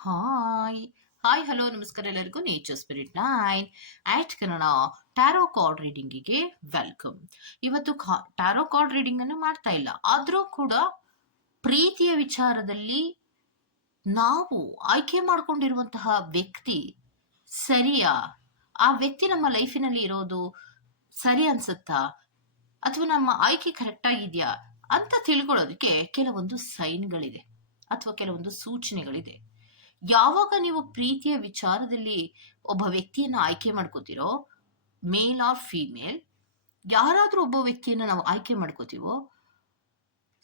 Hi hi hello ನಮಸ್ಕಾರ ಎಲ್ಲರಿಗೂ nature spirit nine eight Kannada tarot card ರೀಡಿಂಗಿಗೆ welcome ಇವತ್ತು tarot card reading ಅನ್ನು ಮಾಡ್ತಾ ಇಲ್ಲ. ಆದರೂ ಕೂಡ ಪ್ರೀತಿಯ ವಿಚಾರದಲ್ಲಿ ನಾವು ಆಯ್ಕೆ ಮಾಡ್ಕೊಂಡಿರುವಂತಹ ವ್ಯಕ್ತಿ ಸರಿಯಾ? ಆ ವ್ಯಕ್ತಿ ನಮ್ಮ ಲೈಫಿನಲ್ಲಿ ಇರೋದು ಸರಿ ಅನ್ಸುತ್ತಾ? ಅಥವಾ ನಮ್ಮ ಆಯ್ಕೆ ಕರೆಕ್ಟ್ ಆಗಿದೆಯಾ? ಅಂತ ತಿಳ್ಕೊಳ್ಳೋದಕ್ಕೆ ಕೆಲವೊಂದು ಸೈನ್ಗಳಿದೆ ಅಥವಾ ಕೆಲವೊಂದು ಸೂಚನೆಗಳಿದೆ. ಯಾವಾಗ ನೀವು ಪ್ರೀತಿಯ ವಿಚಾರದಲ್ಲಿ ಒಬ್ಬ ವ್ಯಕ್ತಿಯನ್ನು ಆಯ್ಕೆ ಮಾಡ್ಕೋತಿರೋ ಮೇಲ್ ಆರ್ ಫೀಮೇಲ್ ಯಾರಾದರೂ ಒಬ್ಬ ವ್ಯಕ್ತಿಯನ್ನು ನಾವು ಆಯ್ಕೆ ಮಾಡ್ಕೋತೀವೋ,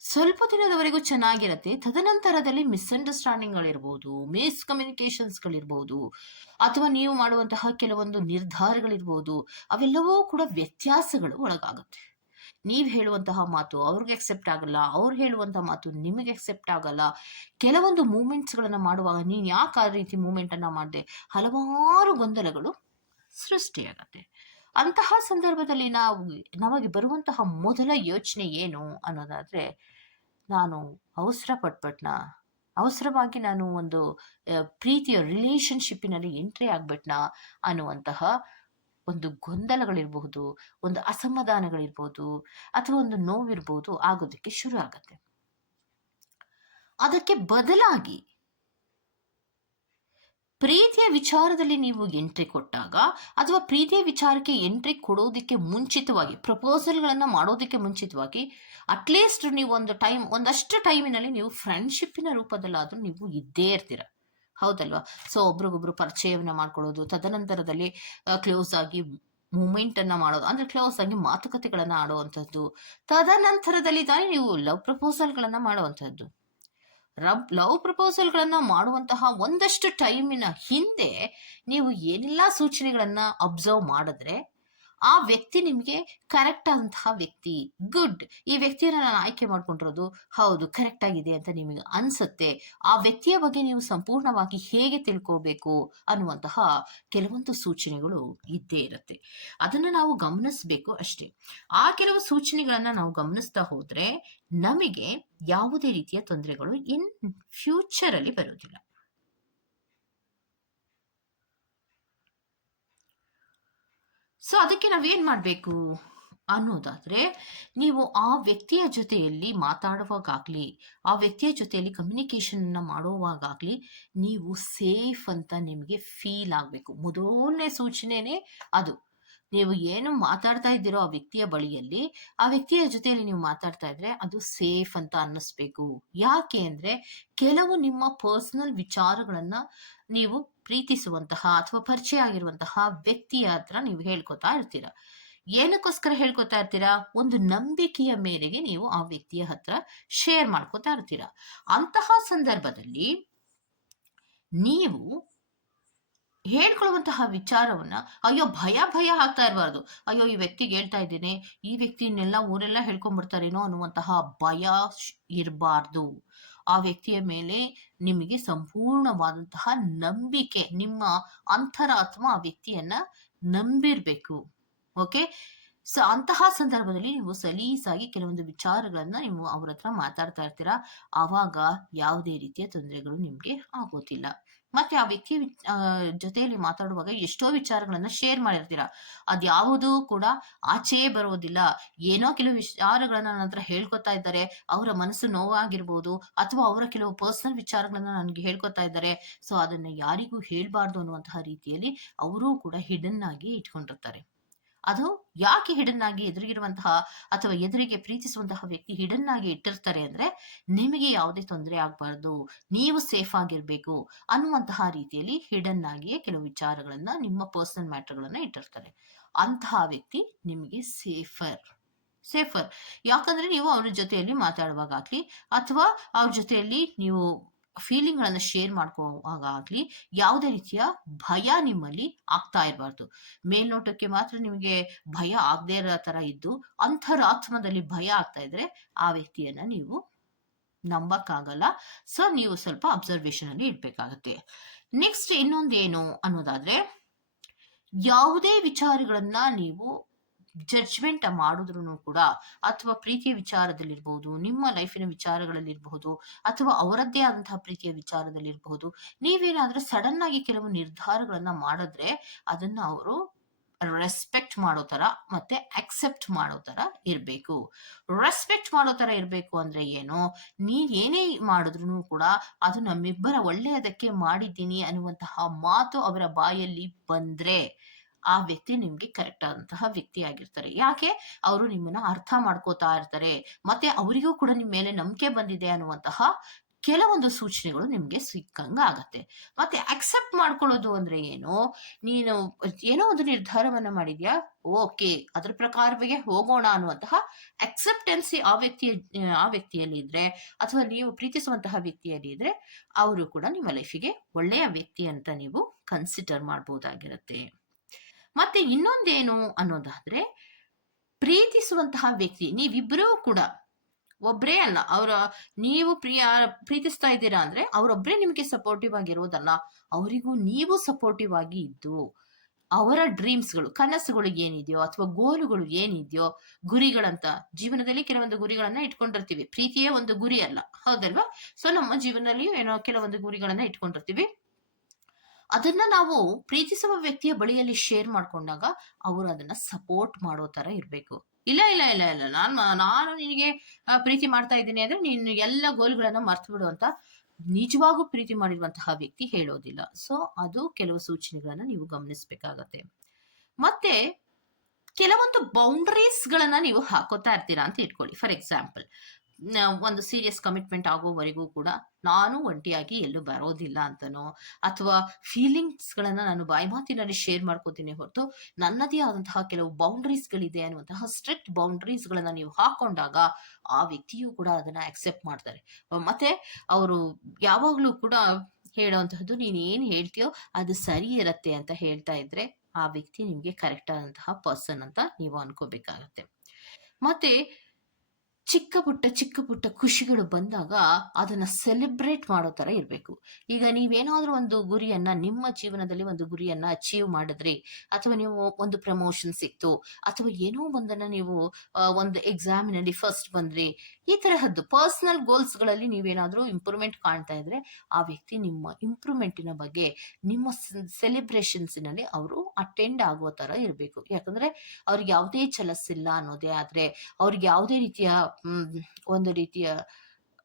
ಸ್ವಲ್ಪ ದಿನದವರೆಗೂ ಚೆನ್ನಾಗಿರುತ್ತೆ. ತದನಂತರದಲ್ಲಿ ಮಿಸ್ಅಂಡರ್ಸ್ಟ್ಯಾಂಡಿಂಗ್ಗಳಿರ್ಬೋದು ಮಿಸ್ಕಮ್ಯುನಿಕೇಶನ್ಸ್ಗಳಿರ್ಬೋದು ಅಥವಾ ನೀವು ಮಾಡುವಂತಹ ಕೆಲವೊಂದು ನಿರ್ಧಾರಗಳಿರ್ಬೋದು, ಅವೆಲ್ಲವೂ ಕೂಡ ವ್ಯತ್ಯಾಸಗಳು ಒಳಗಾಗುತ್ತೆ. ನೀವು ಹೇಳುವಂತಹ ಮಾತು ಅವ್ರಿಗೆ ಎಕ್ಸೆಪ್ಟ್ ಆಗಲ್ಲ, ಅವ್ರು ಹೇಳುವಂತಹ ಮಾತು ನಿಮಗೆ ಎಕ್ಸೆಪ್ಟ್ ಆಗಲ್ಲ. ಕೆಲವೊಂದು ಮೂಮೆಂಟ್ಸ್ಗಳನ್ನು ಮಾಡುವಾಗ ನೀನು ಯಾಕೆ ಆ ರೀತಿ ಮೂಮೆಂಟನ್ನು ಮಾಡಿದೆ? ಹಲವಾರು ಗೊಂದಲಗಳು ಸೃಷ್ಟಿಯಾಗತ್ತೆ. ಅಂತಹ ಸಂದರ್ಭದಲ್ಲಿ ನಾವು ನಮಗೆ ಬರುವಂತಹ ಮೊದಲ ಯೋಚನೆ ಏನು ಅನ್ನೋದಾದರೆ, ನಾನು ಅವಸರ ಪಟ್ಬಿಟ್ನ ಅವಸರವಾಗಿ ನಾನು ಒಂದು ಪ್ರೀತಿಯ ರಿಲೇಶನ್ಶಿಪ್ಪಿನಲ್ಲಿ ಎಂಟ್ರಿ ಆಗ್ಬಿಟ್ನಾ ಅನ್ನುವಂತಹ ಒಂದು ಗೊಂದಲಗಳಿರ್ಬಹುದು, ಒಂದು ಅಸಮಾಧಾನಗಳಿರ್ಬೋದು ಅಥವಾ ಒಂದು ನೋವಿರ್ಬೋದು ಆಗೋದಕ್ಕೆ ಶುರು ಆಗತ್ತೆ. ಅದಕ್ಕೆ ಬದಲಾಗಿ ಪ್ರೀತಿಯ ವಿಚಾರದಲ್ಲಿ ನೀವು ಎಂಟ್ರಿ ಕೊಟ್ಟಾಗ ಅಥವಾ ಪ್ರೀತಿಯ ವಿಚಾರಕ್ಕೆ ಎಂಟ್ರಿ ಕೊಡೋದಕ್ಕೆ ಮುಂಚಿತವಾಗಿ, ಪ್ರಪೋಸಲ್ಗಳನ್ನು ಮಾಡೋದಕ್ಕೆ ಮುಂಚಿತವಾಗಿ, ಅಟ್ಲೀಸ್ಟ್ ನೀವು ಒಂದು ಟೈಮ್, ಒಂದಷ್ಟು ಟೈಮಿನಲ್ಲಿ ನೀವು ಫ್ರೆಂಡ್ಶಿಪ್ಪಿನ ರೂಪದಲ್ಲಾದರೂ ನೀವು ಇದ್ದೇ ಇರ್ತೀರ. ಹೌದಲ್ವಾ? ಸೊ ಒಬ್ರಿಗೊಬ್ರು ಪರಿಚಯವನ್ನ ಮಾಡ್ಕೊಳ್ಳೋದು, ತದನಂತರದಲ್ಲಿ ಕ್ಲೋಸ್ ಆಗಿ ಮೂಮೆಂಟ್ ಅನ್ನ ಮಾಡೋದು, ಅಂದ್ರೆ ಕ್ಲೋಸ್ ಆಗಿ ಮಾತುಕತೆಗಳನ್ನ ಆಡುವಂಥದ್ದು ತದನಂತರದಲ್ಲಿ ತಾನೇ ನೀವು ಲವ್ ಪ್ರಪೋಸಲ್ಗಳನ್ನ ಮಾಡುವಂಥದ್ದು ರಬ್ ಲವ್ ಪ್ರಪೋಸಲ್ಗಳನ್ನ ಮಾಡುವಂತಹ ಒಂದಷ್ಟು ಟೈಮಿನ ಹಿಂದೆ, ನೀವು ಏನೆಲ್ಲ ಸೂಚನೆಗಳನ್ನ ಅಬ್ಸರ್ವ್ ಮಾಡಿದ್ರೆ ಆ ವ್ಯಕ್ತಿ ನಿಮಗೆ ಕರೆಕ್ಟ್ ಆದಂತಹ ವ್ಯಕ್ತಿ ಗುಡ್ ಈ ವ್ಯಕ್ತಿಯನ್ನು ನಾನು ಆಯ್ಕೆ ಮಾಡ್ಕೊಂಡಿರೋದು ಹೌದು ಕರೆಕ್ಟ್ ಆಗಿದೆ ಅಂತ ನಿಮಗೆ ಅನ್ಸುತ್ತೆ. ಆ ವ್ಯಕ್ತಿಯ ಬಗ್ಗೆ ನೀವು ಸಂಪೂರ್ಣವಾಗಿ ಹೇಗೆ ತಿಳ್ಕೋಬೇಕು ಅನ್ನುವಂತಹ ಕೆಲವೊಂದು ಸೂಚನೆಗಳು ಇದ್ದೇ ಇರುತ್ತೆ. ಅದನ್ನ ನಾವು ಗಮನಿಸಬೇಕು ಅಷ್ಟೇ. ಆ ಕೆಲವು ಸೂಚನೆಗಳನ್ನ ನಾವು ಗಮನಿಸ್ತಾ ಹೋದ್ರೆ ನಮಗೆ ಯಾವುದೇ ರೀತಿಯ ತೊಂದರೆಗಳು ಇನ್ ಫ್ಯೂಚರ್ ಅಲ್ಲಿ ಬರೋದಿಲ್ಲ. ಸೊ ಅದಕ್ಕೆ ನಾವೇನ್ ಮಾಡಬೇಕು ಅನ್ನೋದಾದ್ರೆ, ನೀವು ಆ ವ್ಯಕ್ತಿಯ ಜೊತೆಯಲ್ಲಿ ಮಾತಾಡುವಾಗಲಿ ಆ ವ್ಯಕ್ತಿಯ ಜೊತೆಯಲ್ಲಿ ಕಮ್ಯುನಿಕೇಶನ್ ಮಾಡುವಾಗಲಿ ನೀವು ಸೇಫ್ ಅಂತ ನಿಮಗೆ ಫೀಲ್ ಆಗಬೇಕು. ಮೊದಲನೇ ಸೂಚನೆನೇ ಅದು. ನೀವು ಏನು ಮಾತಾಡ್ತಾ ಇದ್ದೀರೋ ಆ ವ್ಯಕ್ತಿಯ ಬಳಿಯಲ್ಲಿ, ಆ ವ್ಯಕ್ತಿಯ ಜೊತೆಯಲ್ಲಿ ನೀವು ಮಾತಾಡ್ತಾ ಇದ್ರೆ ಅದು ಸೇಫ್ ಅಂತ ಅನ್ನಿಸ್ಬೇಕು. ಯಾಕೆ ಅಂದ್ರೆ, ಕೆಲವು ನಿಮ್ಮ ಪರ್ಸನಲ್ ವಿಚಾರಗಳನ್ನ ನೀವು ಪ್ರೀತಿಸುವಂತಹ ಅಥವಾ ಪರಿಚಯ ಆಗಿರುವಂತಹ ವ್ಯಕ್ತಿಯ ಹತ್ರ ನೀವು ಹೇಳ್ಕೊತಾ ಇರ್ತೀರ. ಏನಕ್ಕೋಸ್ಕರ ಹೇಳ್ಕೊತಾ ಇರ್ತೀರಾ? ಒಂದು ನಂಬಿಕೆಯ ಮೇರೆಗೆ ನೀವು ಆ ವ್ಯಕ್ತಿಯ ಹತ್ರ ಶೇರ್ ಮಾಡ್ಕೊತಾ ಇರ್ತೀರಾ. ಅಂತಹ ಸಂದರ್ಭದಲ್ಲಿ ನೀವು ಹೇಳ್ಕೊಳ್ಳುವಂತಹ ವಿಚಾರವನ್ನ, ಅಯ್ಯೋ ಭಯ ಭಯ ಆಗ್ತಾ ಇರಬಾರ್ದು. ಅಯ್ಯೋ ಈ ವ್ಯಕ್ತಿಗೆ ಹೇಳ್ತಾ ಇದ್ದೇನೆ, ಈ ವ್ಯಕ್ತಿನೆಲ್ಲ ಊರೆಲ್ಲ ಹೇಳ್ಕೊಂಡ್ಬಿಡ್ತಾರೇನೋ ಅನ್ನುವಂತಹ ಭಯ ಇರಬಾರ್ದು. ಆ ವ್ಯಕ್ತಿಯ ಮೇಲೆ ನಿಮಗೆ ಸಂಪೂರ್ಣವಾದಂತಹ ನಂಬಿಕೆ, ನಿಮ್ಮ ಅಂತರಾತ್ಮ ಆ ವ್ಯಕ್ತಿಯನ್ನ ನಂಬಿರ್ಬೇಕು. ಓಕೆ ಸೊ ಅಂತಹ ಸಂದರ್ಭದಲ್ಲಿ ನೀವು ಸಲೀಸಾಗಿ ಕೆಲವೊಂದು ವಿಚಾರಗಳನ್ನ ನೀವು ಅವ್ರ ಹತ್ರ ಮಾತಾಡ್ತಾ ಇರ್ತೀರಾ, ಆವಾಗ ಯಾವುದೇ ರೀತಿಯ ತೊಂದರೆಗಳು ನಿಮ್ಗೆ ಆಗೋದಿಲ್ಲ. ಮತ್ತೆ ಆ ವ್ಯಕ್ತಿ ಜೊತೆಯಲ್ಲಿ ಮಾತಾಡುವಾಗ ಎಷ್ಟೋ ವಿಚಾರಗಳನ್ನ ಶೇರ್ ಮಾಡಿರ್ತೀರಾ. ಅದ್ಯಾವುದೂ ಕೂಡ ಆಚೆ ಬರೋದಿಲ್ಲ. ಏನೋ ಕೆಲವು ವಿಚಾರಗಳನ್ನ ನನ್ನ ಹತ್ರ ಹೇಳ್ಕೊತಾ ಇದ್ದಾರೆ, ಅವರ ಮನಸ್ಸು ನೋವಾಗಿರ್ಬೋದು ಅಥವಾ ಅವರ ಕೆಲವು ಪರ್ಸನಲ್ ವಿಚಾರಗಳನ್ನ ನನಗೆ ಹೇಳ್ಕೊತಾ ಇದ್ದಾರೆ. ಸೊ ಅದನ್ನ ಯಾರಿಗೂ ಹೇಳ್ಬಾರ್ದು ಅನ್ನುವಂತಹ ರೀತಿಯಲ್ಲಿ ಅವರೂ ಕೂಡ ಹಿಡನ್ ಆಗಿ ಇಟ್ಕೊಂಡಿರ್ತಾರೆ. ಅದು ಯಾಕೆ ಹಿಡನ್ ಆಗಿ ಎದುರಿಗಿರುವಂತಹ ಅಥವಾ ಎದುರಿಗೆ ಪ್ರೀತಿಸುವಂತಹ ವ್ಯಕ್ತಿ ಹಿಡನ್ ಆಗಿ ಇಟ್ಟಿರ್ತಾರೆ ಅಂದ್ರೆ ನಿಮಗೆ ಯಾವುದೇ ತೊಂದರೆ ಆಗ್ಬಾರ್ದು, ನೀವು ಸೇಫ್ ಆಗಿರ್ಬೇಕು ಅನ್ನುವಂತಹ ರೀತಿಯಲ್ಲಿ ಹಿಡನ್ ಆಗಿಯೇ ಕೆಲವು ವಿಚಾರಗಳನ್ನ ನಿಮ್ಮ ಪರ್ಸನಲ್ ಮ್ಯಾಟರ್ಗಳನ್ನ ಇಟ್ಟಿರ್ತಾರೆ. ಅಂತಹ ವ್ಯಕ್ತಿ ನಿಮಗೆ ಸೇಫರ್ ಸೇಫರ್ ಯಾಕಂದ್ರೆ ನೀವು ಅವ್ರ ಜೊತೆಯಲ್ಲಿ ಮಾತಾಡುವಾಗಲಿ ಅಥವಾ ಅವ್ರ ಜೊತೆಯಲ್ಲಿ ನೀವು ಫೀಲಿಂಗ್ಗಳನ್ನು ಶೇರ್ ಮಾಡ್ಕೋವಾಗಲಿ ಯಾವುದೇ ರೀತಿಯ ಭಯ ನಿಮ್ಮಲ್ಲಿ ಆಗ್ತಾ ಇರಬಾರ್ದು. ಮೇಲ್ನೋಟಕ್ಕೆ ಮಾತ್ರ ನಿಮಗೆ ಭಯ ಆಗದೇ ಇರೋ ತರ ಇದ್ದು, ಅಂತರಾತ್ಮದಲ್ಲಿ ಭಯ ಆಗ್ತಾ ಇದ್ರೆ ಆ ವ್ಯಕ್ತಿಯನ್ನ ನೀವು ನಂಬಕ್ಕಾಗಲ್ಲ. ಸೊ ನೀವು ಸ್ವಲ್ಪ ಅಬ್ಸರ್ವೇಷನ್ ಅಲ್ಲಿ ಇಡ್ಬೇಕಾಗತ್ತೆ. ನೆಕ್ಸ್ಟ್ ಇನ್ನೊಂದೇನು ಅನ್ನೋದಾದ್ರೆ, ಯಾವುದೇ ವಿಚಾರಗಳನ್ನ ನೀವು ಜಡ್ಜ್ಮೆಂಟ್ ಮಾಡಿದ್ರು ಕೂಡ ಅಥವಾ ಪ್ರೀತಿಯ ವಿಚಾರದಲ್ಲಿರ್ಬಹುದು ನಿಮ್ಮ ಲೈಫಿನ ವಿಚಾರಗಳಲ್ಲಿರಬಹುದು ಅಥವಾ ಅವರದ್ದೇ ಆದಂತಹ ಪ್ರೀತಿಯ ವಿಚಾರದಲ್ಲಿರಬಹುದು ನೀವೇನಾದ್ರೂ ಸಡನ್ ಆಗಿ ಕೆಲವು ನಿರ್ಧಾರಗಳನ್ನ ಮಾಡಿದ್ರೆ ಅದನ್ನ ಅವರು ರೆಸ್ಪೆಕ್ಟ್ ಮಾಡೋ ತರ ಮತ್ತೆ ಅಕ್ಸೆಪ್ಟ್ ಮಾಡೋ ತರ ಇರಬೇಕು. ರೆಸ್ಪೆಕ್ಟ್ ಮಾಡೋ ತರ ಇರಬೇಕು ಅಂದ್ರೆ ಏನು? ನೀನ್ ಏನೇ ಮಾಡಿದ್ರು ಕೂಡ ಅದು ನಮ್ಮಿಬ್ಬರ ಒಳ್ಳೆಯದಕ್ಕೆ ಮಾಡಿದ್ದೀನಿ ಅನ್ನುವಂತಹ ಮಾತು ಅವರ ಬಾಯಲ್ಲಿ ಬಂದ್ರೆ ಆ ವ್ಯಕ್ತಿ ನಿಮ್ಗೆ ಕರೆಕ್ಟ್ ಆದಂತಹ ವ್ಯಕ್ತಿ ಆಗಿರ್ತಾರೆ. ಯಾಕೆ? ಅವರು ನಿಮ್ಮನ್ನ ಅರ್ಥ ಮಾಡ್ಕೋತಾ ಇರ್ತಾರೆ. ಮತ್ತೆ ಅವರಿಗೂ ಕೂಡ ನಿಮ್ಮ ಮೇಲೆ ನಂಬಿಕೆ ಬಂದಿದೆ ಅನ್ನುವಂತಹ ಕೆಲವೊಂದು ಸೂಚನೆಗಳು ನಿಮ್ಗೆ ಸಿಕ್ಕಂಗ ಆಗತ್ತೆ. ಮತ್ತೆ ಅಕ್ಸೆಪ್ಟ್ ಮಾಡ್ಕೊಳ್ಳೋದು ಅಂದ್ರೆ ಏನು? ನೀನು ಏನೋ ಒಂದು ನಿರ್ಧಾರವನ್ನ ಮಾಡಿದ್ಯಾ? ಓಕೆ, ಅದ್ರ ಪ್ರಕಾರವಾಗಿ ಹೋಗೋಣ ಅನ್ನುವಂತಹ ಅಕ್ಸೆಪ್ಟೆನ್ಸಿ ಆ ವ್ಯಕ್ತಿಯ ಆ ವ್ಯಕ್ತಿಯಲ್ಲಿ ಇದ್ರೆ ಅಥವಾ ನೀವು ಪ್ರೀತಿಸುವಂತಹ ವ್ಯಕ್ತಿಯಲ್ಲಿ ಇದ್ರೆ ಅವರು ಕೂಡ ನಿಮ್ಮ ಲೈಫಿಗೆ ಒಳ್ಳೆಯ ವ್ಯಕ್ತಿ ಅಂತ ನೀವು ಕನ್ಸಿಡರ್ ಮಾಡಬಹುದಾಗಿರುತ್ತೆ ಮತ್ತೆ ಇನ್ನೊಂದೇನು ಅನ್ನೋದಾದ್ರೆ, ಪ್ರೀತಿಸುವಂತಹ ವ್ಯಕ್ತಿ ನೀವಿಬ್ಬರೂ ಕೂಡ ಒಬ್ಬರೇ ಅಲ್ಲ, ಅವರ, ನೀವು ಪ್ರಿಯ, ಪ್ರೀತಿಸ್ತಾ ಇದ್ದೀರಾ ಅಂದ್ರೆ, ಅವರೊಬ್ರೇ ನಿಮಗೆ ಸಪೋರ್ಟಿವ್ ಆಗಿರೋದಲ್ಲ, ಅವರಿಗೂ ನೀವು ಸಪೋರ್ಟಿವ್ ಆಗಿ ಇದ್ದು, ಅವರ ಡ್ರೀಮ್ಸ್ಗಳು ಕನಸುಗಳು ಏನಿದೆಯೋ, ಅಥವಾ ಗೋಲುಗಳು ಏನಿದೆಯೋ, ಗುರಿಗಳಂತ, ಜೀವನದಲ್ಲಿ ಕೆಲವೊಂದು ಗುರಿಗಳನ್ನ ಇಟ್ಕೊಂಡಿರ್ತೀವಿ. ಪ್ರೀತಿಯೇ ಒಂದು ಗುರಿ ಅಲ್ಲ, ಹೌದಲ್ವಾ? ಸೊ ನಮ್ಮ ಜೀವನದಲ್ಲಿಯೂ ಏನೋ ಕೆಲವೊಂದು ಗುರಿಗಳನ್ನ ಇಟ್ಕೊಂಡಿರ್ತೀವಿ. ಅದನ್ನ ನಾವು ಪ್ರೀತಿಸುವ ವ್ಯಕ್ತಿಯ ಬಳಿಯಲ್ಲಿ ಶೇರ್ ಮಾಡ್ಕೊಂಡಾಗ ಅವರು ಅದನ್ನ ಸಪೋರ್ಟ್ ಮಾಡೋ ತರ ಇರಬೇಕು. ಇಲ್ಲ ಇಲ್ಲ ಇಲ್ಲ ಇಲ್ಲ. ನಾನು ನಾನು ನಿನಗೆ ಪ್ರೀತಿ ಮಾಡ್ತಾ ಇದ್ದೀನಿ ಅಂದ್ರೆ ನೀನು ಎಲ್ಲ ಗೋಲ್ಗಳನ್ನ ಮರ್ತು ಬಿಡು ಅಂತ ನಿಜವಾಗೂ ಪ್ರೀತಿ ಮಾಡಿರುವಂತಹ ವ್ಯಕ್ತಿ ಹೇಳೋದಿಲ್ಲ. ಸೊ ಅದು ಕೆಲವು ಸೂಚನೆಗಳನ್ನ ನೀವು ಗಮನಿಸಬೇಕಾಗತ್ತೆ. ಮತ್ತೆ ಕೆಲವೊಂದು ಬೌಂಡ್ರೀಸ್ ಗಳನ್ನ ನೀವು ಹಾಕೋತಾ ಇರ್ತೀರಾ ಅಂತ ಇಟ್ಕೊಳ್ಳಿ. ಫಾರ್ ಎಕ್ಸಾಂಪಲ್ ಒಂದು ಸೀರಿಯಸ್ ಕಮಿಟ್ಮೆಂಟ್ ಆಗೋವರೆಗೂ ಕೂಡ ನಾನು ಒಂಟಿಯಾಗಿ ಎಲ್ಲೂ ಬರೋದಿಲ್ಲ ಅಂತನೋ, ಅಥವಾ ಫೀಲಿಂಗ್ಸ್ ಗಳನ್ನ ನಾನು ಬಾಯಿ ಮಾತಿನಲ್ಲಿ ಶೇರ್ ಮಾಡ್ಕೋತೀನಿ ಹೊರತು ನನ್ನದೇ ಆದಂತಹ ಕೆಲವು ಬೌಂಡ್ರೀಸ್ ಗಳಿದೆ ಅನ್ನುವಂತಹ ಸ್ಟ್ರಿಕ್ಟ್ ಬೌಂಡ್ರೀಸ್ ಗಳನ್ನ ನೀವು ಹಾಕೊಂಡಾಗ ಆ ವ್ಯಕ್ತಿಯು ಕೂಡ ಅದನ್ನ ಅಕ್ಸೆಪ್ಟ್ ಮಾಡ್ತಾರೆ. ಮತ್ತೆ ಅವರು ಯಾವಾಗ್ಲೂ ಕೂಡ ಹೇಳುವಂತಹದ್ದು ನೀನ್ ಏನ್ ಹೇಳ್ತೀಯೋ ಅದು ಸರಿ ಇರತ್ತೆ ಅಂತ ಹೇಳ್ತಾ ಇದ್ರೆ ಆ ವ್ಯಕ್ತಿ ನಿಮ್ಗೆ ಕರೆಕ್ಟ್ ಆದಂತಹ ಪರ್ಸನ್ ಅಂತ ನೀವು ಅನ್ಕೋಬೇಕಾಗತ್ತೆ. ಮತ್ತೆ ಚಿಕ್ಕ ಪುಟ್ಟ ಚಿಕ್ಕ ಪುಟ್ಟ ಖುಷಿಗಳು ಬಂದಾಗ ಅದನ್ನ ಸೆಲೆಬ್ರೇಟ್ ಮಾಡೋ ತರ ಇರಬೇಕು. ಈಗ ನೀವೇನಾದ್ರೂ ಒಂದು ಗುರಿಯನ್ನ, ನಿಮ್ಮ ಜೀವನದಲ್ಲಿ ಒಂದು ಗುರಿಯನ್ನ ಅಚೀವ್ ಮಾಡಿದ್ರಿ, ಅಥವಾ ನೀವು ಒಂದು ಪ್ರಮೋಷನ್ ಸಿಕ್ತು, ಅಥವಾ ಏನೋ ಒಂದನ್ನ ನೀವು ಒಂದು ಎಕ್ಸಾಮಿನಲ್ಲಿ ಫಸ್ಟ್ ಬಂದ್ರಿ, ಈ ತರಹದ್ದು ಪರ್ಸನಲ್ ಗೋಲ್ಸ್ಗಳಲ್ಲಿ ನೀವೇನಾದ್ರೂ ಇಂಪ್ರೂವ್ಮೆಂಟ್ ಕಾಣ್ತಾ ಇದ್ರೆ, ಆ ವ್ಯಕ್ತಿ ನಿಮ್ಮ ಇಂಪ್ರೂವ್ಮೆಂಟಿನ ಬಗ್ಗೆ, ನಿಮ್ಮ ಸೆಲೆಬ್ರೇಷನ್ಸ್ನಲ್ಲಿ ಅವರು ಅಟೆಂಡ್ ಆಗೋ ತರ ಇರಬೇಕು. ಯಾಕಂದ್ರೆ ಅವ್ರಿಗೆ ಯಾವುದೇ ಛಲಸ್ಸಿಲ್ಲ ಅನ್ನೋದೇ ಆದ್ರೆ, ಅವ್ರಿಗೆ ಯಾವುದೇ ರೀತಿಯ ಒಂದು ರೀತಿಯ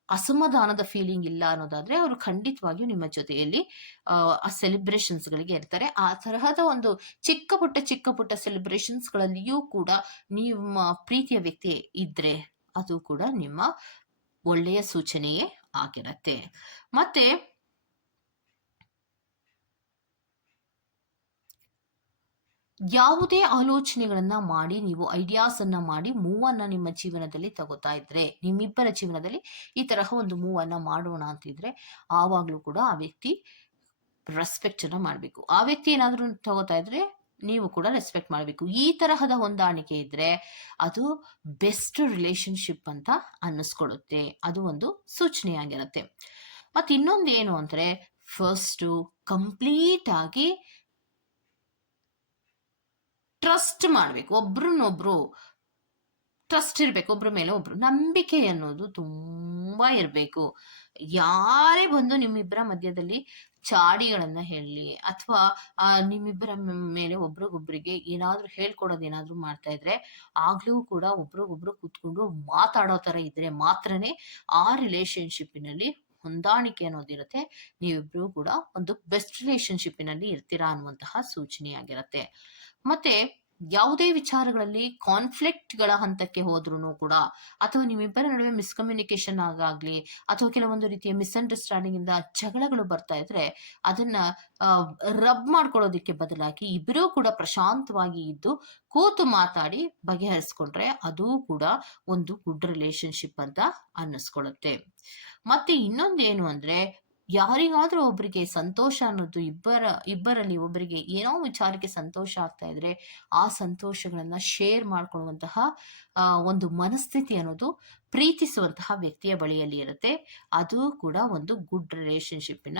ಅಸಮಾಧಾನದ ಫೀಲಿಂಗ್ ಇಲ್ಲ ಅನ್ನೋದಾದ್ರೆ ಅವರು ಖಂಡಿತವಾಗಿಯೂ ನಿಮ್ಮ ಜೊತೆಯಲ್ಲಿ ಆ, ಸೆಲೆಬ್ರೇಷನ್ಸ್ಗಳಿಗೆ ಸೆಲೆಬ್ರೇಷನ್ಸ್ ಗಳಿಗೆ ಇರ್ತಾರೆ. ಆ ತರಹದ ಒಂದು ಚಿಕ್ಕ ಪುಟ್ಟ ಚಿಕ್ಕ ಪುಟ್ಟ ಸೆಲೆಬ್ರೇಷನ್ಸ್ ಗಳಲ್ಲಿಯೂ ಕೂಡ ನಿಮ್ಮ ಪ್ರೀತಿಯ ವ್ಯಕ್ತಿ ಇದ್ರೆ ಅದು ಕೂಡ ನಿಮ್ಮ ಒಳ್ಳೆಯ ಸೂಚನೆಯೇ ಆಗಿರತ್ತೆ. ಮತ್ತೆ ಯಾವುದೇ ಆಲೋಚನೆಗಳನ್ನ ಮಾಡಿ, ನೀವು ಐಡಿಯಾಸ್ ಅನ್ನ ಮಾಡಿ ಮೂವನ್ನ ನಿಮ್ಮ ಜೀವನದಲ್ಲಿ ತಗೋತಾ ಇದ್ರೆ, ನಿಮ್ಮಿಬ್ಬರ ಜೀವನದಲ್ಲಿ ಈ ತರಹ ಒಂದು ಮೂವನ್ನ ಮಾಡೋಣ ಅಂತಿದ್ರೆ ಆವಾಗ್ಲೂ ಕೂಡ ಆ ವ್ಯಕ್ತಿ ರೆಸ್ಪೆಕ್ಟ್ ಅನ್ನ ಮಾಡ್ಬೇಕು. ಆ ವ್ಯಕ್ತಿ ಏನಾದರೂ ತಗೋತಾ ಇದ್ರೆ ನೀವು ಕೂಡ ರೆಸ್ಪೆಕ್ಟ್ ಮಾಡಬೇಕು. ಈ ತರಹದ ಹೊಂದಾಣಿಕೆ ಇದ್ರೆ ಅದು ಬೆಸ್ಟ್ ರಿಲೇಶನ್ಶಿಪ್ ಅಂತ ಅನ್ನಿಸ್ಕೊಡುತ್ತೆ ಅದು ಒಂದು ಸೂಚನೆಯಾಗಿರುತ್ತೆ. ಮತ್ತೆ ಇನ್ನೊಂದು ಏನು ಅಂದ್ರೆ ಫಸ್ಟ್ ಕಂಪ್ಲೀಟ್ ಆಗಿ ಟ್ರಸ್ಟ್ ಮಾಡ್ಬೇಕು. ಒಬ್ರನ್ನೊಬ್ರು ಟ್ರಸ್ಟ್ ಇರಬೇಕು. ಒಬ್ರ ಮೇಲೆ ಒಬ್ರು ನಂಬಿಕೆ ಅನ್ನೋದು ತುಂಬಾ ಇರಬೇಕು. ಯಾರೇ ಬಂದು ನಿಮ್ಮಿಬ್ಬರ ಮಧ್ಯದಲ್ಲಿ ಚಾಡಿಗಳನ್ನ ಹೇಳಲಿ ಅಥವಾ ನಿಮ್ಮಿಬ್ಬರ ಮೇಲೆ ಒಬ್ರಿಗೊಬ್ರಿಗೆ ಏನಾದರೂ ಹೇಳ್ಕೊಡೋದು ಏನಾದ್ರೂ ಮಾಡ್ತಾ ಇದ್ರೆ ಆಗ್ಲೂ ಕೂಡ ಒಬ್ರಿಗೊಬ್ರು ಕೂತ್ಕೊಂಡು ಮಾತಾಡೋ ತರ ಇದ್ರೆ ಮಾತ್ರನೇ ಆ ರಿಲೇಶನ್ಶಿಪ್ಪಿನಲ್ಲಿ ಹೊಂದಾಣಿಕೆ ಅನ್ನೋದಿರುತ್ತೆ ನೀವಿಬ್ರು ಕೂಡ ಒಂದು ಬೆಸ್ಟ್ ರಿಲೇಶನ್ಶಿಪ್ಪಿನಲ್ಲಿ ಇರ್ತೀರಾ ಅನ್ನುವಂತಹ ಸೂಚನೆಯಾಗಿರುತ್ತೆ. ಮತ್ತೆ ಯಾವುದೇ ವಿಚಾರಗಳಲ್ಲಿ ಕಾನ್ಫ್ಲಿಕ್ಟ್ಗಳ ಹಂತಕ್ಕೆ ಹೋದ್ರೂ ಕೂಡ, ಅಥವಾ ನಿಮ್ಮಿಬ್ಬರ ನಡುವೆ ಮಿಸ್ಕಮ್ಯುನಿಕೇಶನ್ ಆಗಾಗ್ಲಿ, ಅಥವಾ ಕೆಲವೊಂದು ರೀತಿಯ ಮಿಸ್ಅಂಡರ್ಸ್ಟ್ಯಾಂಡಿಂಗ್ ಇಂದ ಜಗಳಗಳು ಬರ್ತಾ ಇದ್ರೆ, ಅದನ್ನ ರಬ್ ಮಾಡ್ಕೊಳ್ಳೋದಕ್ಕೆ ಬದಲಾಗಿ ಇಬ್ಬರೂ ಕೂಡ ಪ್ರಶಾಂತವಾಗಿ ಇದ್ದು ಕೂತು ಮಾತಾಡಿ ಬಗೆಹರಿಸ್ಕೊಂಡ್ರೆ ಅದು ಕೂಡ ಒಂದು ಗುಡ್ ರಿಲೇಶನ್ಶಿಪ್ ಅಂತ ಅನ್ನಿಸ್ಕೊಳ್ಳುತ್ತೆ. ಮತ್ತೆ ಇನ್ನೊಂದೇನು ಅಂದ್ರೆ ಯಾರಿಗಾದ್ರೂ ಒಬ್ಬರಿಗೆ ಸಂತೋಷ ಅನ್ನೋದು ಇಬ್ಬರ, ಇಬ್ಬರಲ್ಲಿ ಒಬ್ಬರಿಗೆ ಏನೋ ವಿಚಾರಕ್ಕೆ ಸಂತೋಷ ಆಗ್ತಾ ಇದ್ರೆ ಆ ಸಂತೋಷಗಳನ್ನ ಶೇರ್ ಮಾಡ್ಕೊಳ್ಳುವಂತಹ ಒಂದು ಮನಸ್ಥಿತಿ ಅನ್ನೋದು ಪ್ರೀತಿಸುವಂತಹ ವ್ಯಕ್ತಿಯ ಬಳಿಯಲ್ಲಿ ಇರುತ್ತೆ. ಅದು ಕೂಡ ಒಂದು ಗುಡ್ ರಿಲೇಶನ್ಶಿಪ್ಪಿನ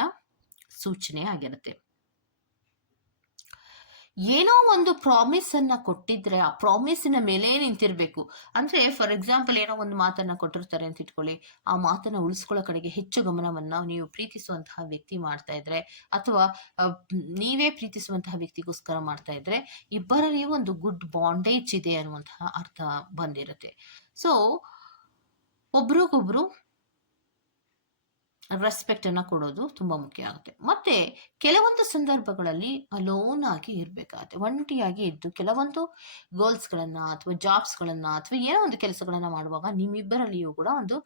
ಸೂಚನೆ ಆಗಿರುತ್ತೆ. ಏನೋ ಒಂದು ಪ್ರಾಮಿಸ್ ಅನ್ನ ಕೊಟ್ಟಿದ್ರೆ ಆ ಪ್ರಾಮಿಸ್ನ ಮೇಲೆ ನಿಂತಿರ್ಬೇಕು. ಅಂದ್ರೆ ಫಾರ್ ಎಕ್ಸಾಂಪಲ್ ಏನೋ ಒಂದು ಮಾತನ್ನ ಕೊಟ್ಟಿರ್ತಾರೆ ಅಂತ ಇಟ್ಕೊಳ್ಳಿ. ಆ ಮಾತನ್ನ ಉಳಿಸ್ಕೊಳ್ಳೋ ಕಡೆಗೆ ಹೆಚ್ಚು ಗಮನವನ್ನ ನೀವು ಪ್ರೀತಿಸುವಂತಹ ವ್ಯಕ್ತಿ ಮಾಡ್ತಾ ಇದ್ರೆ ಅಥವಾ ನೀವೇ ಪ್ರೀತಿಸುವಂತಹ ವ್ಯಕ್ತಿಗೋಸ್ಕರ ಮಾಡ್ತಾ ಇದ್ರೆ ಇಬ್ಬರಲ್ಲಿ ಒಂದು ಗುಡ್ ಬಾಂಡೇಜ್ ಇದೆ ಅನ್ನುವಂತಹ ಅರ್ಥ ಬಂದಿರುತ್ತೆ. ಸೊ ಒಬ್ರಿಗೊಬ್ರು ರೆಸ್ಪೆಕ್ಟ್ ಅನ್ನ ಕೊಡೋದು ತುಂಬಾ ಮುಖ್ಯ ಆಗುತ್ತೆ. ಮತ್ತೆ ಕೆಲವೊಂದು ಸಂದರ್ಭಗಳಲ್ಲಿ ಅಲೋನ್ ಆಗಿ ಇರಬೇಕಾಗುತ್ತೆ. ಒಂಟಿಯಾಗಿ ಇದ್ದು ಕೆಲವೊಂದು ಗೋಲ್ಸ್ ಗಳನ್ನ ಅಥವಾ ಜಾಬ್ಸ್ ಗಳನ್ನ ಅಥವಾ ಏನೋ ಒಂದು ಕೆಲಸಗಳನ್ನು ಮಾಡುವಾಗ ನಿಮ್ಮಿಬ್ಬರಲ್ಲಿಯೂ ಕೂಡ ಒಂದು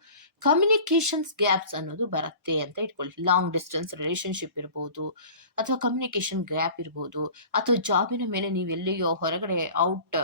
ಕಮ್ಯುನಿಕೇಷನ್ಸ್ ಗ್ಯಾಪ್ಸ್ ಅನ್ನೋದು ಬರುತ್ತೆ ಅಂತ ಇಟ್ಕೊಳ್ಳಿ ಲಾಂಗ್ ಡಿಸ್ಟೆನ್ಸ್ ರಿಲೇಶನ್ಶಿಪ್ ಇರ್ಬೋದು ಅಥವಾ ಕಮ್ಯುನಿಕೇಷನ್ ಗ್ಯಾಪ್ ಇರ್ಬೋದು. ಅಥವಾ ಜಾಬಿನ ಮೇಲೆ ನೀವು ಎಲ್ಲಿಯೋ ಹೊರಗಡೆ ಔಟ್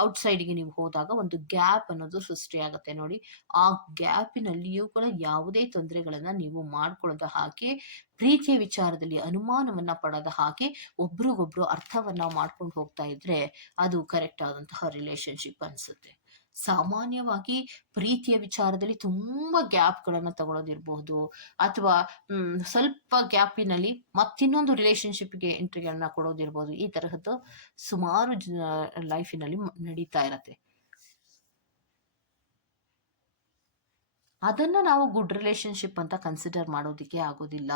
ಔಟ್ಸೈಡ್ಗೆ ನೀವು ಹೋದಾಗ ಒಂದು ಗ್ಯಾಪ್ ಅನ್ನೋದು ಸೃಷ್ಟಿಯಾಗುತ್ತೆ ನೋಡಿ. ಆ ಗ್ಯಾಪಿನಲ್ಲಿಯೂ ಕೂಡ ಯಾವುದೇ ತೊಂದರೆಗಳನ್ನ ನೀವು ಮಾಡ್ಕೊಳ್ಳದ ಹಾಗೆ, ಪ್ರೀತಿಯ ವಿಚಾರದಲ್ಲಿ ಅನುಮಾನವನ್ನ ಪಡೆದ ಹಾಗೆ ಒಬ್ರಿಗೊಬ್ರು ಅರ್ಥವನ್ನ ಮಾಡ್ಕೊಂಡು ಹೋಗ್ತಾ ಇದ್ರೆ ಅದು ಕರೆಕ್ಟ್ ಆದಂತಹ ರಿಲೇಶನ್ಶಿಪ್ ಅನ್ಸುತ್ತೆ. ಸಾಮಾನ್ಯವಾಗಿ ಪ್ರೀತಿಯ ವಿಚಾರದಲ್ಲಿ ತುಂಬಾ ಗ್ಯಾಪ್ಗಳನ್ನು ತಗೊಳ್ಳೋದಿರಬಹುದು ಅಥವಾ ಸ್ವಲ್ಪ ಗ್ಯಾಪಿನಲ್ಲಿ ಮತ್ತಿನ್ನೊಂದು ರಿಲೇಷನ್ಶಿಪ್ಗೆ ಎಂಟ್ರಿಗಳನ್ನ ಕೊಡೋದಿರ್ಬೋದು. ಈ ತರಹದ್ದು ಸುಮಾರು ಲೈಫಿನಲ್ಲಿ ನಡೀತಾ ಇರತ್ತೆ. ಅದನ್ನ ನಾವು ಗುಡ್ ರಿಲೇಷನ್ಶಿಪ್ ಅಂತ ಕನ್ಸಿಡರ್ ಮಾಡೋದಕ್ಕೆ ಆಗೋದಿಲ್ಲ.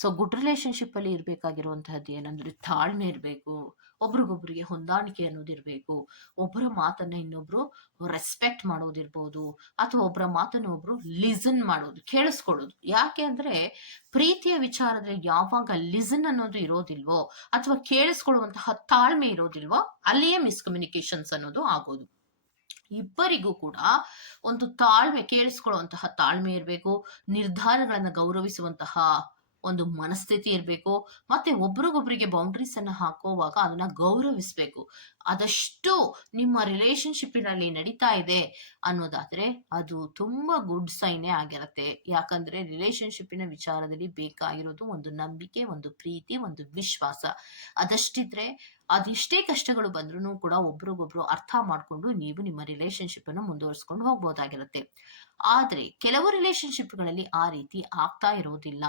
ಸೊ ಗುಡ್ ರಿಲೇಷನ್ಶಿಪ್ಪಲ್ಲಿ ಇರಬೇಕಾಗಿರುವಂತಹದ್ದು ಏನಂದರೆ ತಾಳ್ಮೆ ಇರಬೇಕು, ಒಬ್ರಿಗೊಬ್ರಿಗೆ ಹೊಂದಾಣಿಕೆ ಅನ್ನೋದಿರಬೇಕು ಒಬ್ಬರ ಮಾತನ್ನು ಇನ್ನೊಬ್ರು ರೆಸ್ಪೆಕ್ಟ್ ಮಾಡೋದಿರ್ಬೋದು, ಅಥವಾ ಒಬ್ಬರ ಮಾತನ್ನು ಒಬ್ರು ಲಿಸನ್ ಮಾಡೋದು, ಕೇಳಿಸ್ಕೊಳ್ಳೋದು. ಯಾಕೆ ಅಂದರೆ ಪ್ರೀತಿಯ ವಿಚಾರದಲ್ಲಿ ಯಾವಾಗ ಲಿಸನ್ ಅನ್ನೋದು ಇರೋದಿಲ್ವೋ ಅಥವಾ ಕೇಳಿಸ್ಕೊಳ್ಳುವಂತಹ ತಾಳ್ಮೆ ಇರೋದಿಲ್ವೋ ಅಲ್ಲಿಯೇ ಮಿಸ್ಕಮ್ಯುನಿಕೇಶನ್ಸ್ ಅನ್ನೋದು ಆಗೋದು. ಇಬ್ಬರಿಗೂ ಕೂಡ ಒಂದು ತಾಳ್ಮೆ ಕೇಳಿಸ್ಕೊಳ್ಳುವಂತಹ ತಾಳ್ಮೆ ಇರಬೇಕು ನಿರ್ಧಾರಗಳನ್ನು ಗೌರವಿಸುವಂತಹ ಒಂದು ಮನಸ್ಥಿತಿ ಇರಬೇಕು. ಮತ್ತೆ ಒಬ್ರಿಗೊಬ್ರಿಗೆ ಬೌಂಡ್ರೀಸ್ ಅನ್ನ ಹಾಕೋವಾಗ ಅದನ್ನ ಗೌರವಿಸ್ಬೇಕು. ಅದಷ್ಟು ನಿಮ್ಮ ರಿಲೇಶನ್ಶಿಪ್ಪಿನಲ್ಲಿ ನಡೀತಾ ಇದೆ ಅನ್ನೋದಾದ್ರೆ ಅದು ತುಂಬಾ ಗುಡ್ ಸೈನೇ ಆಗಿರುತ್ತೆ. ಯಾಕಂದ್ರೆ ರಿಲೇಶನ್ಶಿಪ್ಪಿನ ವಿಚಾರದಲ್ಲಿ ಬೇಕಾಗಿರೋದು ಒಂದು ನಂಬಿಕೆ, ಒಂದು ಪ್ರೀತಿ, ಒಂದು ವಿಶ್ವಾಸ. ಅದಷ್ಟಿದ್ರೆ ಅದೆಷ್ಟೇ ಕಷ್ಟಗಳು ಬಂದ್ರೂ ಕೂಡ ಒಬ್ರಿಗೊಬ್ರು ಅರ್ಥ ಮಾಡ್ಕೊಂಡು ನೀವು ನಿಮ್ಮ ರಿಲೇಶನ್ಶಿಪ್ ಅನ್ನು ಮುಂದುವರಿಸ್ಕೊಂಡು ಹೋಗ್ಬೋದಾಗಿರುತ್ತೆ. ಆದ್ರೆ ಕೆಲವು ರಿಲೇಶನ್ಶಿಪ್ಗಳಲ್ಲಿ ಆ ರೀತಿ ಆಗ್ತಾ ಇರೋದಿಲ್ಲ.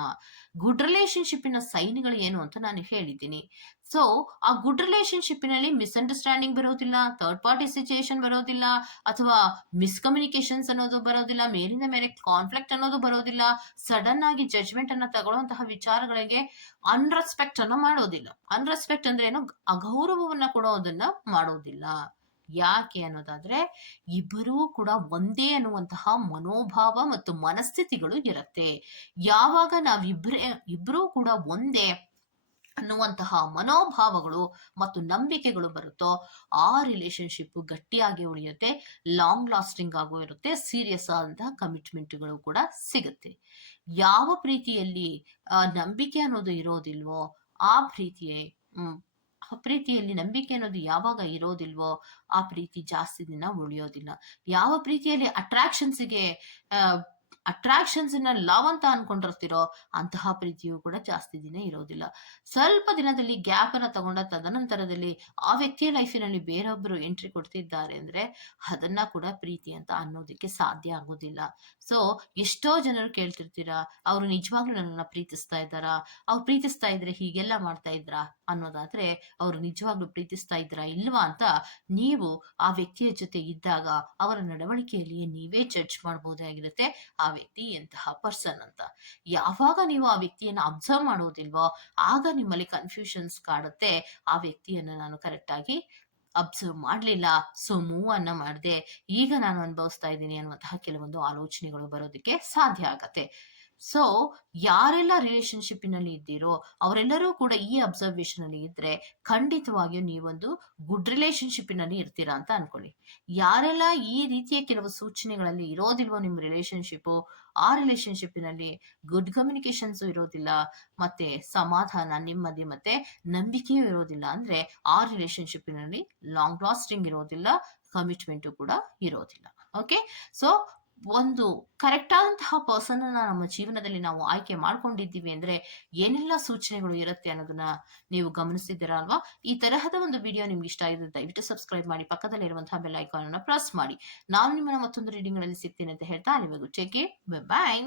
ಗುಡ್ ರಿಲೇಶನ್ಶಿಪ್ಪಿನ ಸೈನ್ಗಳು ಏನು ಅಂತ ನಾನು ಹೇಳಿದ್ದೀನಿ. ಸೊ ಆ ಗುಡ್ ರಿಲೇಶನ್ಶಿಪ್ಪಿನಲ್ಲಿ ಮಿಸ್ಅಂಡರ್ಸ್ಟ್ಯಾಂಡಿಂಗ್ ಬರೋದಿಲ್ಲ ಥರ್ಡ್ ಪಾರ್ಟಿ ಸಿಚುಯೇಷನ್ ಬರೋದಿಲ್ಲ, ಅಥವಾ ಮಿಸ್ಕಮ್ಯುನಿಕೇಶನ್ಸ್ ಅನ್ನೋದು ಬರೋದಿಲ್ಲ ಮೇಲಿನ ಮೇಲೆ ಕಾನ್ಫ್ಲಿಕ್ಟ್ ಅನ್ನೋದು ಬರೋದಿಲ್ಲ ಸಡನ್ ಆಗಿ ಜಜ್ಮೆಂಟ್ ಅನ್ನ ತಗೊಳ್ಳುವಂತಹ ವಿಚಾರಗಳಿಗೆ ಅನ್ರೆಸ್ಪೆಕ್ಟ್ ಅನ್ನು ಮಾಡೋದಿಲ್ಲ. ಅನ್ರೆಸ್ಪೆಕ್ಟ್ ಅಂದ್ರೆ ಏನು? ಅಗೌರವವನ್ನ ಕೊಡೋದನ್ನ ಮಾಡೋದಿಲ್ಲ. ಯಾಕೆ ಅನ್ನೋದಾದ್ರೆ ಇಬ್ಬರೂ ಕೂಡ ಒಂದೇ ಅನ್ನುವಂತಹ ಮನೋಭಾವ ಮತ್ತು ಮನಸ್ಥಿತಿಗಳು ಇರುತ್ತೆ. ಯಾವಾಗ ನಾವಿಬ್ರೇ ಇಬ್ಬರೂ ಕೂಡ ಒಂದೇ ಅನ್ನುವಂತಹ ಮನೋಭಾವಗಳು ಮತ್ತು ನಂಬಿಕೆಗಳು ಬರುತ್ತೋ ಆ ರಿಲೇಶನ್ಶಿಪ್ ಗಟ್ಟಿಯಾಗಿ ಉಳಿಯುತ್ತೆ ಲಾಂಗ್ ಲಾಸ್ಟಿಂಗ್ ಆಗೋ ಇರುತ್ತೆ ಸೀರಿಯಸ್ ಆದಂತಹ ಕಮಿಟ್ಮೆಂಟ್ಗಳು ಕೂಡ ಸಿಗುತ್ತೆ. ಯಾವ ಪ್ರೀತಿಯಲ್ಲಿ ನಂಬಿಕೆ ಅನ್ನೋದು ಇರೋದಿಲ್ವೋ ಆ ಪ್ರೀತಿಯೇ ಪ್ರೀತಿಯಲ್ಲಿ ನಂಬಿಕೆ ಅನ್ನೋದು ಯಾವಾಗ ಇರೋದಿಲ್ವೋ ಆ ಪ್ರೀತಿ ಜಾಸ್ತಿ ದಿನ ಉಳಿಯೋದಿಲ್ಲ. ಯಾವ ಪ್ರೀತಿಯಲ್ಲಿ ಅಟ್ರಾಕ್ಷನ್ಸ್ಗೆ ಅಟ್ರಾಕ್ಷನ್ಸ್ನ ಲವ್ ಅಂತ ಅನ್ಕೊಂಡಿರ್ತಿರೋ ಅಂತಹ ಪ್ರೀತಿಯು ಕೂಡ ಜಾಸ್ತಿ ದಿನ ಇರೋದಿಲ್ಲ. ಸ್ವಲ್ಪ ದಿನದಲ್ಲಿ ಗ್ಯಾಪ್ ಅನ್ನ ತಗೊಂಡ ತದನಂತರದಲ್ಲಿ ಆ ವ್ಯಕ್ತಿಯ ಲೈಫಿನಲ್ಲಿ ಬೇರೊಬ್ಬರು ಎಂಟ್ರಿ ಕೊಡ್ತಿದ್ದಾರೆ ಅಂದ್ರೆ ಅದನ್ನ ಕೂಡ ಪ್ರೀತಿ ಅಂತ ಅನ್ನೋದಕ್ಕೆ ಸಾಧ್ಯ ಆಗೋದಿಲ್ಲ. ಸೊ ಎಷ್ಟೋ ಜನರು ಕೇಳ್ತಿರ್ತೀರಾ, ಅವರು ನಿಜವಾಗ್ಲೂ ನನ್ನನ್ನ ಪ್ರೀತಿಸ್ತಾ ಇದ್ದಾರಾ, ಅವ್ರು ಪ್ರೀತಿಸ್ತಾ ಇದ್ರೆ ಹೀಗೆಲ್ಲ ಮಾಡ್ತಾ ಇದ್ರಾ ಅನ್ನೋದಾದ್ರೆ ಅವ್ರು ನಿಜವಾಗ್ಲೂ ಪ್ರೀತಿಸ್ತಾ ಇದ್ರಾ ಇಲ್ವಾ ಅಂತ ನೀವು ಆ ವ್ಯಕ್ತಿಯ ಜೊತೆ ಇದ್ದಾಗ ಅವರ ನಡವಳಿಕೆಯಲ್ಲಿ ನೀವೇ ಜಡ್ಜ್ ಮಾಡಬಹುದಾಗಿರುತ್ತೆ ಆ ವ್ಯಕ್ತಿ ಎಂತಹ ಪರ್ಸನ್ ಅಂತ. ಯಾವಾಗ ನೀವು ಆ ವ್ಯಕ್ತಿಯನ್ನ ಅಬ್ಸರ್ವ್ ಮಾಡೋದಿಲ್ವೋ, ಆಗ ನಿಮ್ಮಲ್ಲಿ ಕನ್ಫ್ಯೂಷನ್ಸ್ ಕಾಡುತ್ತೆ. ಆ ವ್ಯಕ್ತಿಯನ್ನ ನಾನು ಕರೆಕ್ಟಾಗಿ ಅಬ್ಸರ್ವ್ ಮಾಡಲಿಲ್ಲ ಸೊ ಮೂವ್ ಅನ್ನ ಮಾಡಿದೆ. ಈಗ ನಾನು ಅನುಭವಿಸ್ತಾ ಇದ್ದೀನಿ ಅನ್ನುವಂತಹ ಕೆಲವೊಂದು ಆಲೋಚನೆಗಳು ಬರೋದಕ್ಕೆ ಸಾಧ್ಯ ಆಗತ್ತೆ. ಸೊ ಯಾರೆಲ್ಲ ರಿಲೇಶನ್ಶಿಪ್ಪಿನಲ್ಲಿ ಇದ್ದೀರೋ, ಅವರೆಲ್ಲರೂ ಕೂಡ ಈ ಅಬ್ಸರ್ವೇಷನ್ ಅಲ್ಲಿ ಇದ್ರೆ ಖಂಡಿತವಾಗಿಯೂ ನೀವೊಂದು ಗುಡ್ ರಿಲೇಶನ್ಶಿಪ್ಪಿನಲ್ಲಿ ಇರ್ತೀರಾ ಅಂತ ಅನ್ಕೊಳ್ಳಿ. ಯಾರೆಲ್ಲ ಈ ರೀತಿಯ ಕೆಲವು ಸೂಚನೆಗಳಲ್ಲಿ ಇರೋದಿಲ್ವೋ ನಿಮ್ಮ ರಿಲೇಶನ್ಶಿಪ್ ಆ ರಿಲೇಶನ್ಶಿಪ್ಪಿನಲ್ಲಿ ಗುಡ್ ಕಮ್ಯುನಿಕೇಶನ್ಸ್ ಇರೋದಿಲ್ಲ, ಮತ್ತೆ ಸಮಾಧಾನ, ನೆಮ್ಮದಿ, ಮತ್ತೆ ನಂಬಿಕೆಯೂ ಇರೋದಿಲ್ಲ ಅಂದ್ರೆ ಆ ರಿಲೇಶನ್ಶಿಪ್ಪಿನಲ್ಲಿ ಲಾಂಗ್ ಲಾಸ್ಟಿಂಗ್ ಇರೋದಿಲ್ಲ ಕಮಿಟ್ಮೆಂಟ್ ಕೂಡ ಇರೋದಿಲ್ಲ. ಓಕೆ ಸೊ ಒಂದು ಕರೆಕ್ಟ್ ಆದಂತಹ ಪರ್ಸನ್ ನಮ್ಮ ಜೀವನದಲ್ಲಿ ನಾವು ಆಯ್ಕೆ ಮಾಡ್ಕೊಂಡಿದ್ದೀವಿ ಅಂದ್ರೆ ಏನೆಲ್ಲ ಸೂಚನೆಗಳು ಇರುತ್ತೆ ಅನ್ನೋದನ್ನ ನೀವು ಗಮನಿಸಿದ್ದೀರಾ ಅಲ್ವಾ? ಈ ತರಹದ ಒಂದು ವಿಡಿಯೋ ನಿಮ್ಗೆ ಇಷ್ಟ ಆಗಿದೆ ದಯವಿಟ್ಟು ಸಬ್ಸ್ಕ್ರೈಬ್ ಮಾಡಿ, ಪಕ್ಕದಲ್ಲಿ ಇರುವಂತಹ ಬೆಲ್ ಐಕಾನ್ ಅನ್ನು ಪ್ರೆಸ್ ಮಾಡಿ. ನಾನು ನಿಮ್ಮನ್ನ ಮತ್ತೊಂದು ರೀಡಿಂಗ್ಗಳಲ್ಲಿ ಸಿಗ್ತೀನಿ ಅಂತ ಹೇಳ್ತಾ ಅಲ್ಲಿವರೆಗೂ ಟೇಕ್ ಬಾಯ್